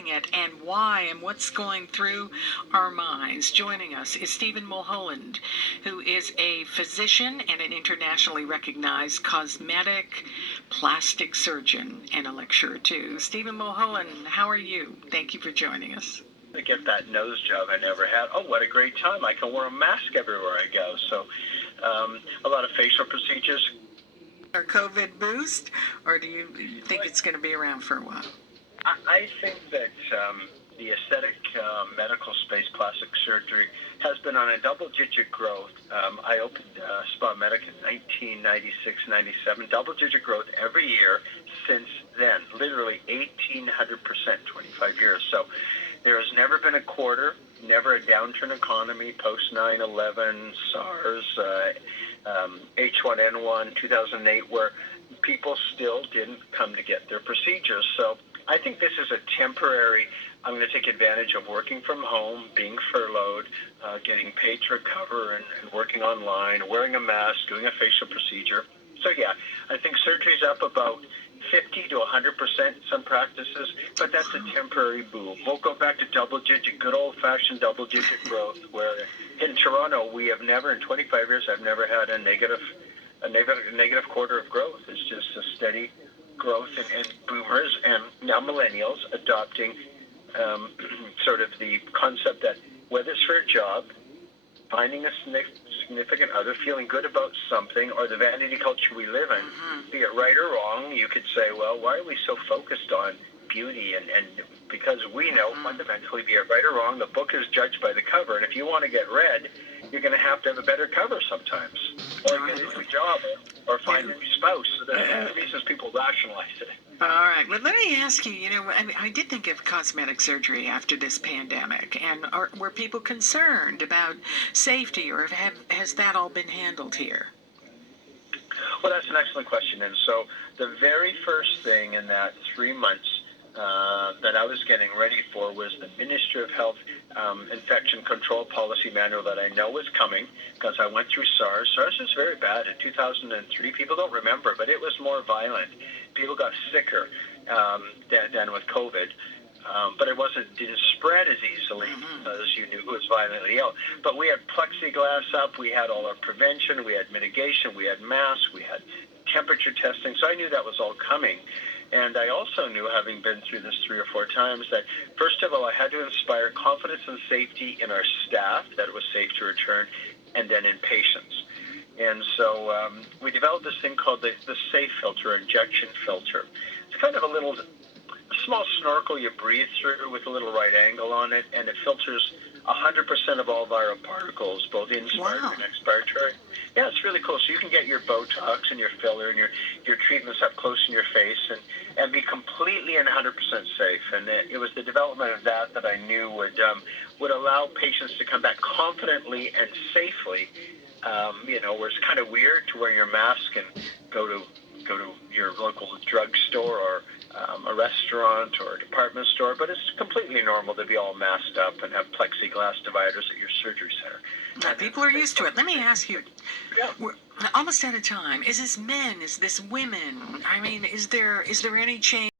doing it and why and what's going through our minds. Joining us is Stephen Mulholland, who is a physician and an internationally recognized cosmetic plastic surgeon and a lecturer too. Stephen Mulholland, how are you? Thank you for joining us. To get that nose job I never had. Oh, what a great time. I can wear a mask everywhere I go. So a lot of facial procedures. Or COVID boost, or do you think it's going to be around for a while? I think that the aesthetic medical space, plastic surgery, has been on a double-digit growth. I opened Spa Medic in 1996, 97, double-digit growth every year since then, literally 1,800%, 25 years. So there has never been a quarter, never a downturn economy, post 9/11, SARS, H1N1, 2008, where people still didn't come to get their procedures. So I think this is a temporary, I'm going to take advantage of working from home, being furloughed, getting paid to recover and working online, wearing a mask, doing a facial procedure. So yeah, I think surgery's up about 50 to 100% some practices, but that's a temporary boom. We'll go back to double-digit, good old-fashioned double-digit growth, where in Toronto, we have never, in 25 years, I've never had a negative quarter of growth. It's just a steady growth in boomers and now millennials adopting sort of the concept that whether it's for a job, finding a significant other, feeling good about something, or the vanity culture we live in, be it right or wrong, you could say, well, why are we so focused on beauty? And because we know fundamentally, be it right or wrong, the book is judged by the cover. And if you want to get read, you're going to have a better cover sometimes, or get a new job, or find a new spouse. So that's the reasons people rationalize it. All right. Well, let me ask you, I did think of cosmetic surgery after this pandemic, and were people concerned about safety, or has that all been handled here? Well, that's an excellent question. And so the very first thing in that 3 months that I was getting ready for was the Ministry of Health infection control policy manual that I know was coming, because I went through SARS. SARS was very bad in 2003. People don't remember, but it was more violent. People got sicker than with COVID. But it didn't spread as easily as you knew who was violently ill. But we had plexiglass up, we had all our prevention, we had mitigation, we had masks, we had temperature testing. So I knew that was all coming. And I also knew, having been through this 3 or 4 times, that first of all, I had to inspire confidence and safety in our staff, that it was safe to return, and then in patients. And so we developed this thing called the SAFE filter, injection filter. It's kind of a small snorkel you breathe through with a little right angle on it, and it filters 100% of all viral particles, both inspired and expiratory. Yeah, it's really cool. So you can get your Botox and your filler and your treatments up close in your face and be completely and 100% safe. And it was the development of that I knew would allow patients to come back confidently and safely. Where it's kind of weird to wear your mask and go to your local drugstore or a restaurant or a department store, but it's completely normal to be all masked up and have plexiglass dividers at your surgery center. Now, people are used to it. Let me ask you, we're almost out of time. Is this men? Is this women? I mean, is there any change?